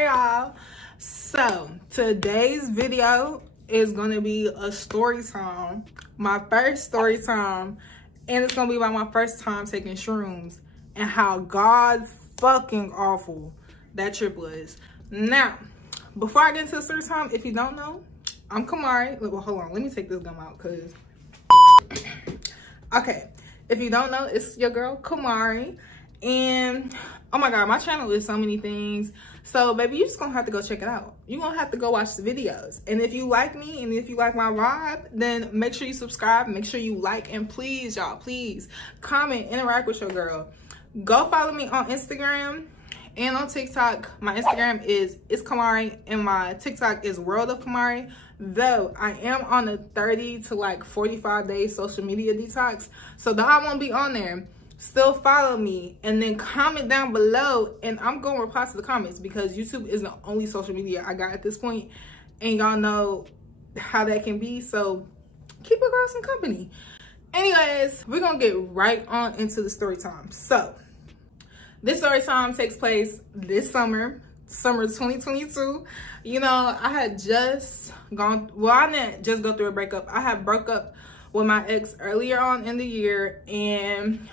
Hi y'all. So today's video is gonna be a story time, my first story time, and it's gonna be about my first time taking shrooms and how god fucking awful that trip was. Now, before I get into the story time, if you don't know, I'm Kamari. Well, hold on, let me take this gum out because okay, if you don't know, it's your girl Kamari. And oh my god, my channel is so many things, so baby, you're just gonna have to go check it out. You're gonna have to go watch the videos, and if you like me and if you like my vibe, then make sure you subscribe, make sure you like, and please y'all, please comment, interact with your girl. Go follow me on Instagram and on TikTok. My Instagram is itskumarii and my TikTok is World of Kamari. Though I am on a 30 to like 45 day social media detox, so though I won't be on there, still follow me and then comment down below, and I'm gonna reply to the comments because YouTube is the only social media I got at this point, and y'all know how that can be, so keep a girl some company. Anyways, we're gonna get right on into the story time. So this story time takes place this summer 2022. You know, I had just gone, well, I didn't just go through a breakup. I had broke up with my ex earlier on in the year, and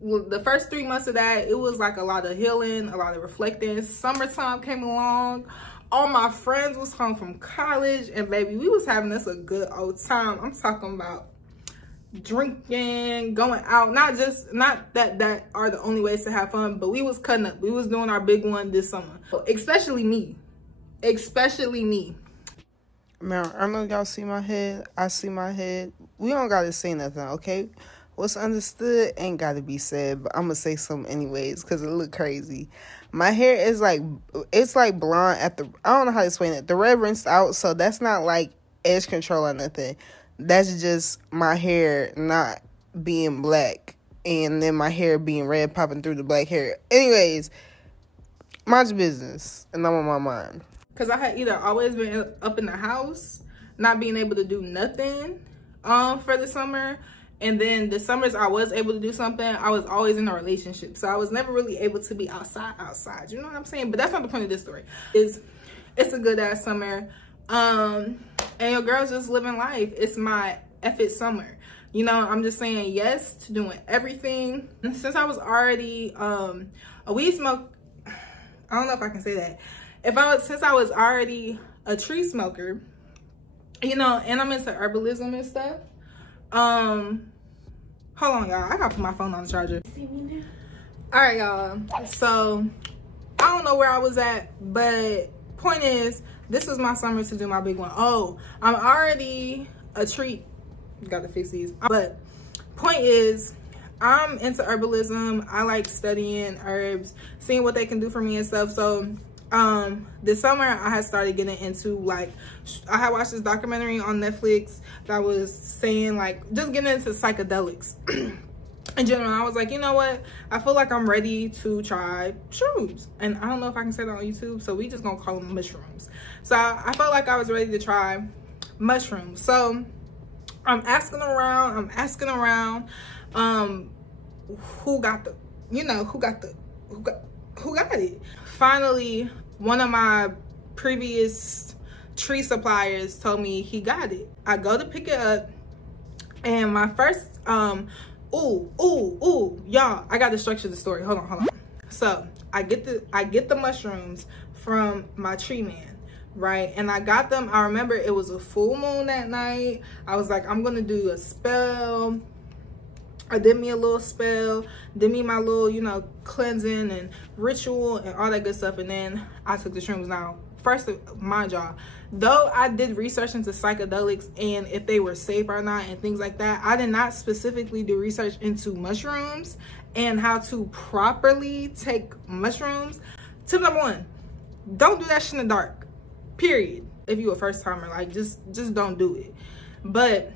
the first 3 months of that, it was like a lot of healing, a lot of reflecting. Summertime came along, all my friends was home from college, and baby, we was having us a good old time. I'm talking about drinking, going out, not that are the only ways to have fun, but we was cutting up. We was doing our big one this summer, especially me. Now, I know y'all see my head, I see my head. We don't gotta say nothing, okay? What's understood ain't gotta be said, but I'm gonna say something anyways because it look crazy. My hair is like, it's like blonde at the, I don't know how to explain it. The red rinsed out, so that's not like edge control or nothing. That's just my hair not being black and then my hair being red popping through the black hair. Anyways, mind your business, and I'm on my mind. Because I had either always been up in the house, not being able to do nothing for the summer, and then the summers I was able to do something, I was always in a relationship. So I was never really able to be outside. You know what I'm saying? But that's not the point of this story. It's a good ass summer. And your girl's just living life. It's my effort summer. You know, I'm just saying yes to doing everything. And since I was already a weed smoke, I don't know if I can say that. Since I was already a tree smoker, you know, and I'm into herbalism and stuff. Hold on, y'all. I gotta put my phone on the charger. See me now? All right, y'all. So I don't know where I was at, but point is, this was my summer to do my big one. Oh, I'm already a tree. Gotta fix these. But point is, I'm into herbalism. I like studying herbs, seeing what they can do for me and stuff. So this summer I had started getting into, like, I had watched this documentary on Netflix that was saying, like, just getting into psychedelics in general. I was like, you know what, I feel like I'm ready to try shrooms, and I don't know if I can say that on YouTube, so we just gonna call them mushrooms. So I felt like I was ready to try mushrooms. So I'm asking around, who got the, you know, who got it. Finally, one of my previous tree suppliers told me he got it. I go to pick it up, and my first y'all, I gotta structure the story. Hold on. So I get the mushrooms from my tree man, right? And I got them, I remember it was a full moon that night. I was like, I'm gonna do a spell. I did me a little spell, did me my little, you know, cleansing and ritual and all that good stuff, and then I took the shrooms. Now, first, mind y'all, though I did research into psychedelics and if they were safe or not and things like that, I did not specifically do research into mushrooms and how to properly take mushrooms. Tip number 1, don't do that shit in the dark, period. If you a first timer, like, just don't do it. But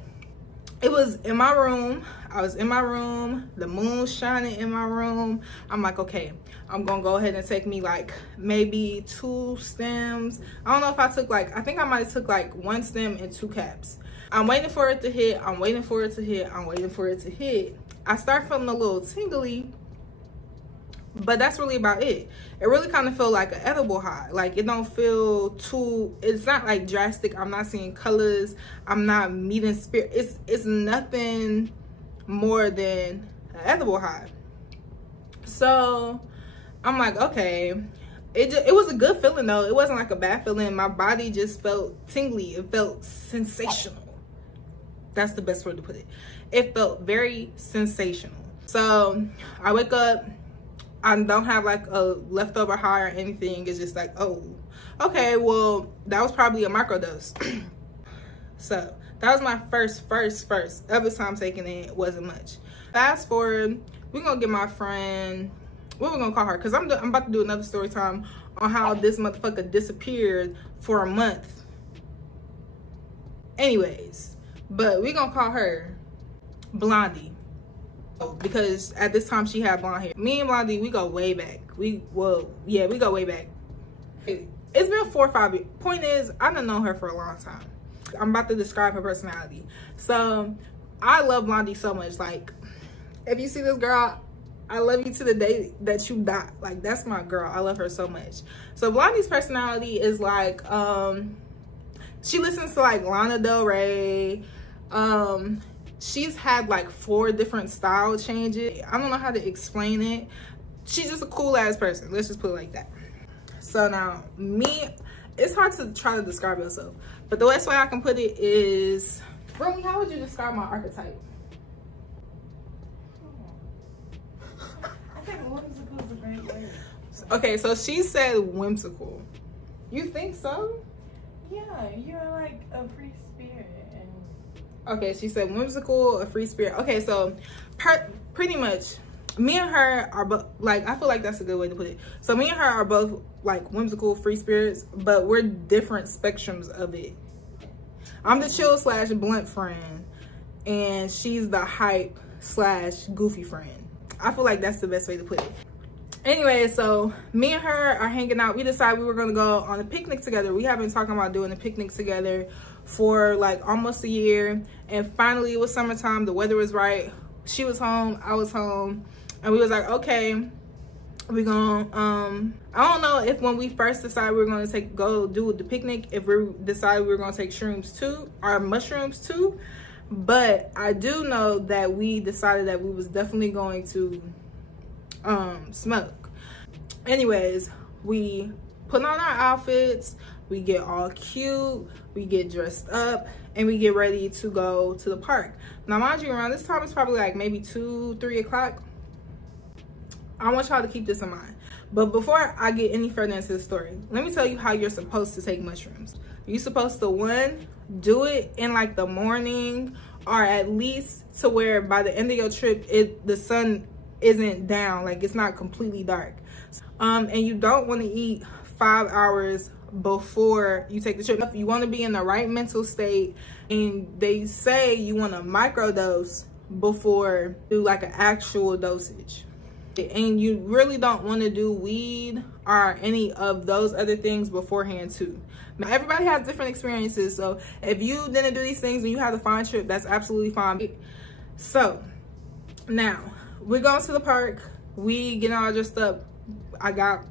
it was in my room. I was in my room, the moon shining in my room. I'm like, okay, I'm gonna go ahead and take me like maybe 2 stems. I don't know if I took like, I think I might have took like 1 stem and 2 caps. I'm waiting for it to hit. I'm waiting for it to hit. I start feeling a little tingly, but that's really about it. It really kind of feel like an edible high. Like, it don't feel too, it's not like drastic. I'm not seeing colors, I'm not meeting spirit. It's nothing more than an edible high. So I'm like, okay. It was a good feeling though. It wasn't like a bad feeling. My body just felt tingly. It felt sensational. That's the best word to put it. It felt very sensational. So I wake up, I don't have like a leftover high or anything. It's just like, oh, okay, well, that was probably a microdose. So that was my first ever time taking it. It wasn't much. Fast forward, we're gonna get my friend, what we're gonna call her, because I'm about to do another story time on how this motherfucker disappeared for a month. Anyways, but we're gonna call her Blondie, because at this time she had blonde hair. Me and Blondie, we go way back. We go way back. It's been 4 or 5 years. Point is, I done known her for a long time. I'm about to describe her personality. So I love Blondie so much. like, if you see this girl, I love you to the day that you die. Like, that's my girl. I love her so much. So Blondie's personality is like, she listens to like Lana Del Rey. She's had like 4 different style changes. I don't know how to explain it. She's just a cool ass person. Let's just put it like that. So now me, it's hard to try to describe yourself, but the best way I can put it is, Romy, how would you describe my archetype? I think whimsical is a great word. Okay, so she said whimsical. You think so? Yeah, you're like a free spirit. Okay, she said whimsical, a free spirit. Okay, so pretty much me and her are both, like, I feel like that's a good way to put it. So me and her are both like whimsical, free spirits, but we're different spectrums of it. I'm the chill / blunt friend, and she's the hype / goofy friend. I feel like that's the best way to put it. Anyway, so me and her are hanging out. We decided we were gonna go on a picnic together. We have been talking about doing a picnic together for like almost a year, and finally it was summertime. The weather was right. She was home, I was home, and we was like, okay, we're gonna I don't know if when we first decided we were gonna go do the picnic, if we decided we were gonna take shrooms too, or mushrooms too, but I do know that we decided that we was definitely going to smoke. Anyways, we put on our outfits, we get all cute, we get dressed up, and we get ready to go to the park. Now mind you, around this time it's probably like maybe 2, 3 o'clock. I want y'all to keep this in mind. But before I get any further into the story, let me tell you how you're supposed to take mushrooms. You're supposed to, 1, do it in like the morning, or at least to where by the end of your trip the sun isn't down, like it's not completely dark. And you don't want to eat 5 hours before you take the trip. You want to be in the right mental state, and they say you want to microdose before do like an actual dosage. And you really don't want to do weed or any of those other things beforehand too. Now, everybody has different experiences, so if you didn't do these things and you have a fine trip, that's absolutely fine. So now we're going to the park, we get all dressed up. I got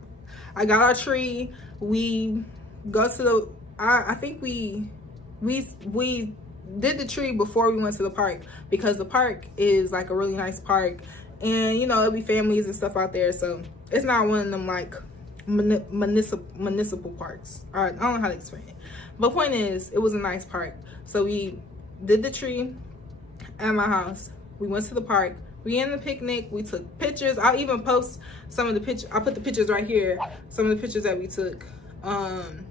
our tree. We go to the, I think we did the tree before we went to the park, because the park is like a really nice park, and you know, it'll be families and stuff out there, so it's not one of them like municipal parks. All right, I don't know how to explain it, but point is, it was a nice park. So we did the tree at my house, we went to the park, we in the picnic, we took pictures. I'll even post some of the pictures. I'll put the pictures right here, some of the pictures that we took. And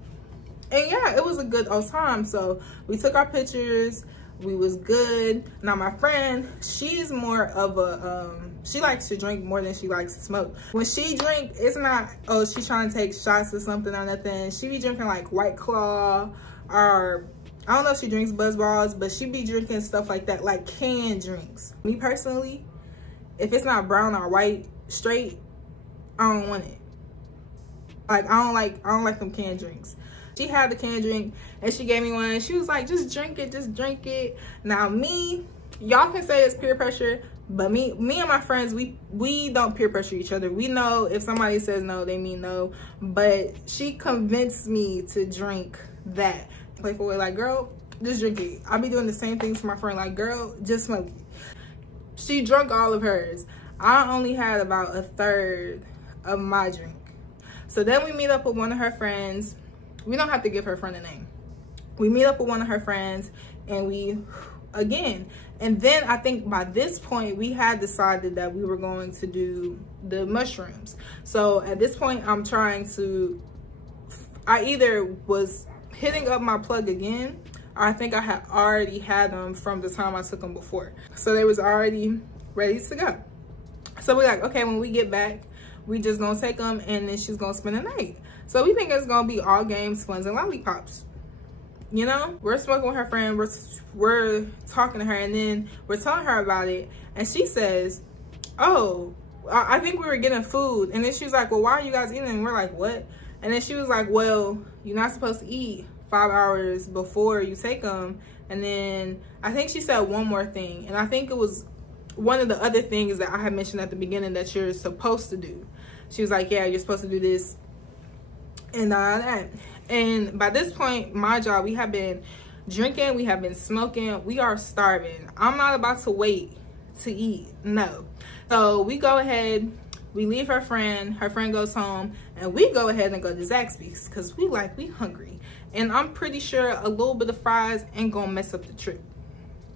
yeah, it was a good old time. So we took our pictures, we was good. Now my friend, she's more of a she likes to drink more than she likes to smoke. When she drink, it's not, oh, she's trying to take shots or something or nothing. She be drinking like White Claw, or I don't know if she drinks Buzzballs, but she be drinking stuff like that, like canned drinks. Me personally, if it's not brown or white straight, I don't want it. Like, I don't like them canned drinks. She had the canned drink and she gave me one. She was like, just drink it, just drink it. Now me, y'all can say it's peer pressure, But me and my friends, we don't peer pressure each other. We know if somebody says no, they mean no. But she convinced me to drink that. Playful way, like, girl, just drink it. I'll be doing the same things for my friend, like, girl, just smoke it. She drunk all of hers. I only had about a third of my drink. So then we meet up with one of her friends. We don't have to give her friend a name. We meet up with one of her friends and we, again, and then I think by this point we had decided that we were going to do the mushrooms. So at this point I'm trying to, I either was hitting up my plug again, or I think I had already had them from the time I took them before. So they was already ready to go. So we're like, okay, when we get back, we just gonna take them and then she's gonna spend the night. So we think it's gonna be all games, funs, and lollipops. You know, we're smoking with her friend, we're talking to her, and then we're telling her about it. And she says, oh, I think we were getting food. And then she was like, well, why are you guys eating? And we're like, what? And then she was like, well, you're not supposed to eat 5 hours before you take them. And then I think she said one more thing. And I think it was one of the other things that I had mentioned at the beginning that you're supposed to do. She was like, yeah, you're supposed to do this and all that. And by this point, my job, we have been drinking, we have been smoking, we are starving. I'm not about to wait to eat, no. So we go ahead, we leave her friend goes home, and we go ahead and go to Zaxby's because we hungry. And I'm pretty sure a little bit of fries ain't gonna mess up the trip.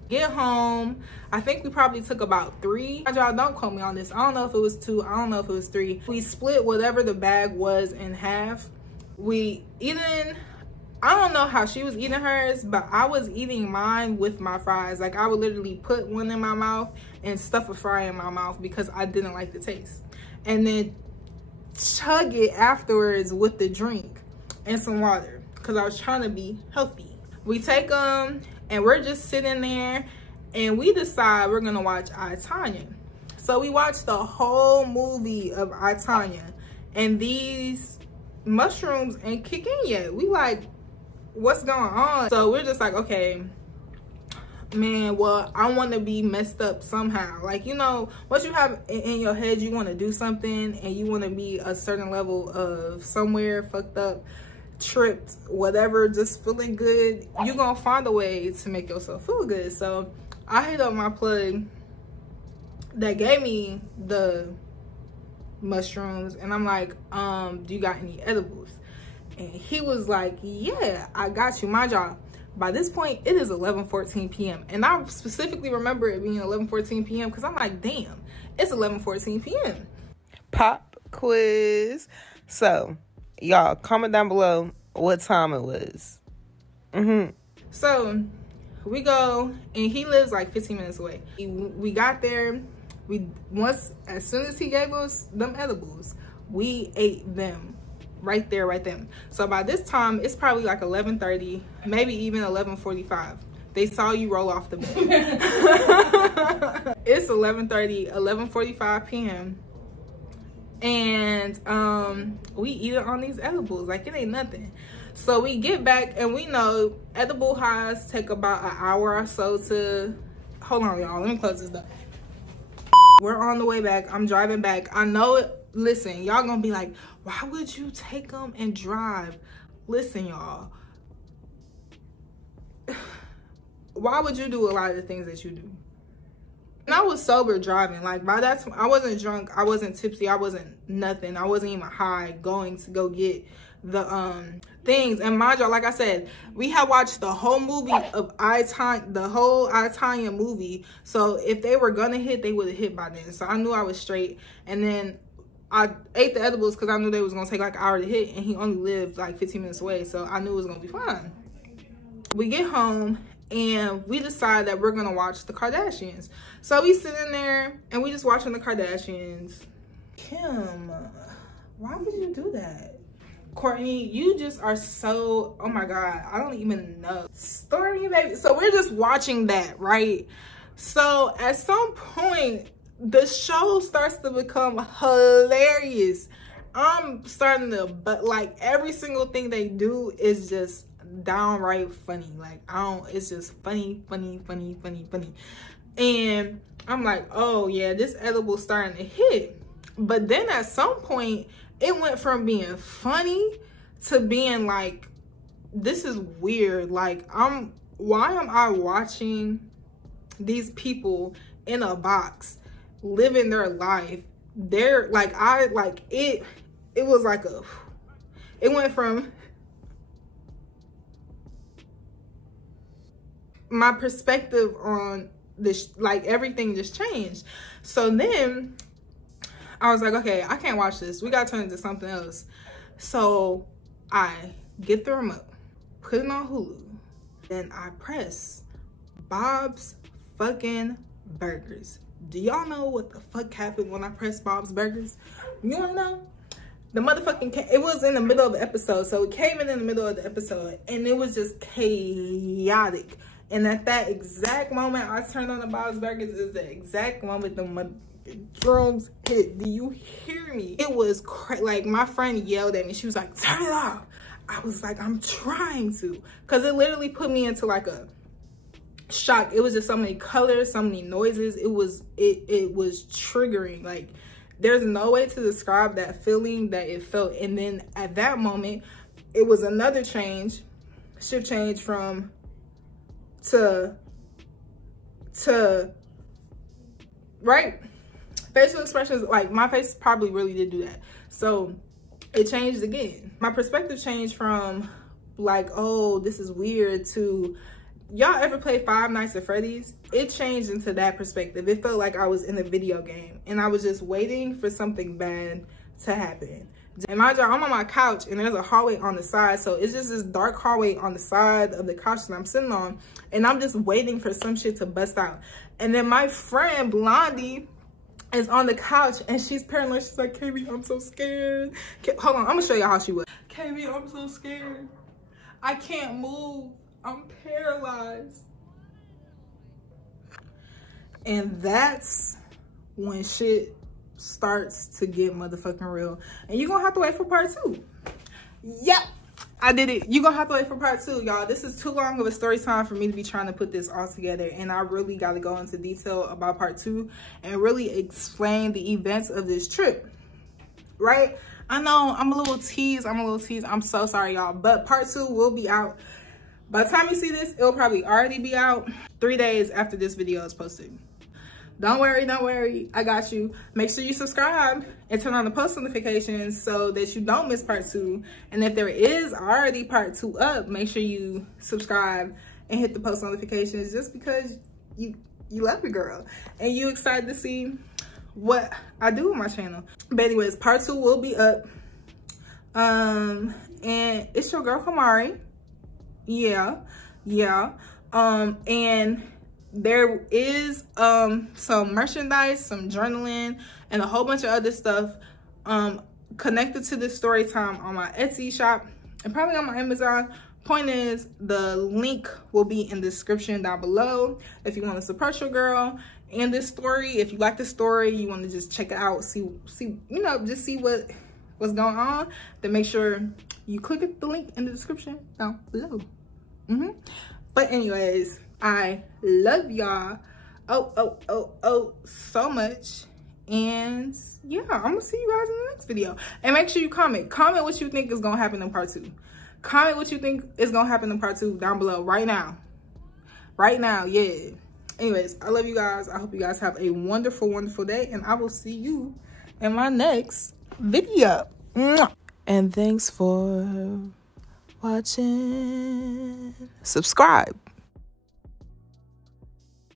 Get home, I think we probably took about 3. Y'all don't quote me on this. I don't know if it was 2, I don't know if it was 3. We split whatever the bag was in half. We eating, I don't know how she was eating hers, but I was eating mine with my fries. Like I would literally put one in my mouth and stuff a fry in my mouth because I didn't like the taste. And then chug it afterwards with the drink and some water because I was trying to be healthy. We take them and we're just sitting there and we decide we're gonna watch I, Tonya. So we watched the whole movie of I, Tonya, and these mushrooms ain't kick in yet. We like, what's going on? So we're just like, okay, man, well, I want to be messed up somehow. Like, you know, once you have in your head you want to do something and you want to be a certain level of somewhere fucked up, tripped, whatever, just feeling good, you're gonna find a way to make yourself feel good. So I hit up my plug that gave me the mushrooms and I'm like, do you got any edibles? And he was like, yeah, I got you. My job, by this point it is 11:14 p.m. and I specifically remember it being 11:14 p.m. because I'm like, damn, it's 11:14 p.m. Pop quiz. So y'all comment down below what time it was. So we go and he lives like 15 minutes away. We got there. As soon as he gave us them edibles, we ate them right there, right then. So by this time, it's probably like 11:30, maybe even 11:45. They saw you roll off the bed. It's 11:30, 11:45 p.m. And we eat it on these edibles like it ain't nothing. So we get back and we know edible highs take about an hour or so to, hold on y'all, let me close this up. We're on the way back. I'm driving back. I know it. Listen, y'all gonna be like, why would you take them and drive? Listen, y'all. Why would you do a lot of the things that you do? And I was sober driving. Like by that time, I wasn't drunk. I wasn't tipsy. I wasn't nothing. I wasn't even high going to go get the things. And mind y'all, like I said, we had watched the whole movie of the whole I, Tonya movie. So if they were gonna hit, they would have hit by then. So I knew I was straight. And then I ate the edibles because I knew they was gonna take like an hour to hit, and he only lived like 15 minutes away. So I knew it was gonna be fine. We get home and we decide that we're gonna watch the Kardashians. So we sit in there and we just watching the Kardashians. Kim, why would you do that? Courtney, you just are so, oh my God, I don't even know. Story, baby. So we're just watching that, right? So at some point, the show starts to become hilarious. I'm starting to, but like every single thing they do is just downright funny. Like it's just funny. And I'm like, oh yeah, this edible's starting to hit. But then at some point, it went from being funny to being like, this is weird. Like, why am I watching these people in a box living their life? They're like, it was like it went from, my perspective on this, like everything just changed. So then I was like, okay, I can't watch this. We gotta turn it into something else. So I get the remote, put it on Hulu, then I press Bob's fucking Burgers. Do y'all know what the fuck happened when I pressed Bob's Burgers? You wanna know? The motherfucking, it was in the middle of the episode. So it came in the middle of the episode and it was just chaotic. And at that exact moment I turned on the Bob's Burgers is the exact moment the drums hit. Do you hear me? It was like, my friend yelled at me. She was like, turn it off. I was like, I'm trying to. Because it literally put me into like a shock. It was just so many colors, so many noises. It was triggering. Like, there's no way to describe that feeling that it felt. And then at that moment, it was another shift change from to right, facial expressions. Like, my face probably really did do that. So it changed again. My perspective changed from like, oh, this is weird, to, y'all ever play Five Nights at Freddy's? It changed into that perspective. It felt like I was in a video game and I was just waiting for something bad to happen. And mind you, I'm on my couch and there's a hallway on the side. So it's just this dark hallway on the side of the couch that I'm sitting on. And I'm just waiting for some shit to bust out. And then my friend Blondie is on the couch and she's paranoid. She's like, KB, I'm so scared. Hold on, I'm gonna show y'all how she was. KB, I'm so scared. I can't move. I'm paralyzed. And that's when shit starts to get motherfucking real. And you're gonna have to wait for part 2. Yep, I did it. You're gonna have to wait for part 2, y'all. This is too long of a story time for me to be trying to put this all together. And I really gotta go into detail about part 2 and really explain the events of this trip, right? I know I'm a little teased. I'm so sorry, y'all. But part 2 will be out. By the time you see this, it'll probably already be out 3 days after this video is posted. Don't worry, I got you. Make sure you subscribe and turn on the post notifications so that you don't miss part 2. And if there is already part 2 up, make sure you subscribe and hit the post notifications, just because you love your girl and you excited to see what I do with my channel. But anyways, part 2 will be up. And it's your girl Kumari. Yeah. And there is some merchandise, some journaling, and a whole bunch of other stuff connected to this story time on my Etsy shop and probably on my Amazon. Point is, the link will be in the description down below if you want to support your girl and this story. If you like the story, you want to just check it out, see you know, just see what's going on, then make sure you click the link in the description down below. But anyways, I love y'all so much. And yeah, I'm gonna see you guys in the next video. And make sure you comment what you think is gonna happen in part 2. Comment what you think is gonna happen in part 2 down below right now, yeah. Anyways, I love you guys. I hope you guys have a wonderful day, and I will see you in my next video. And thanks for watching. Subscribe.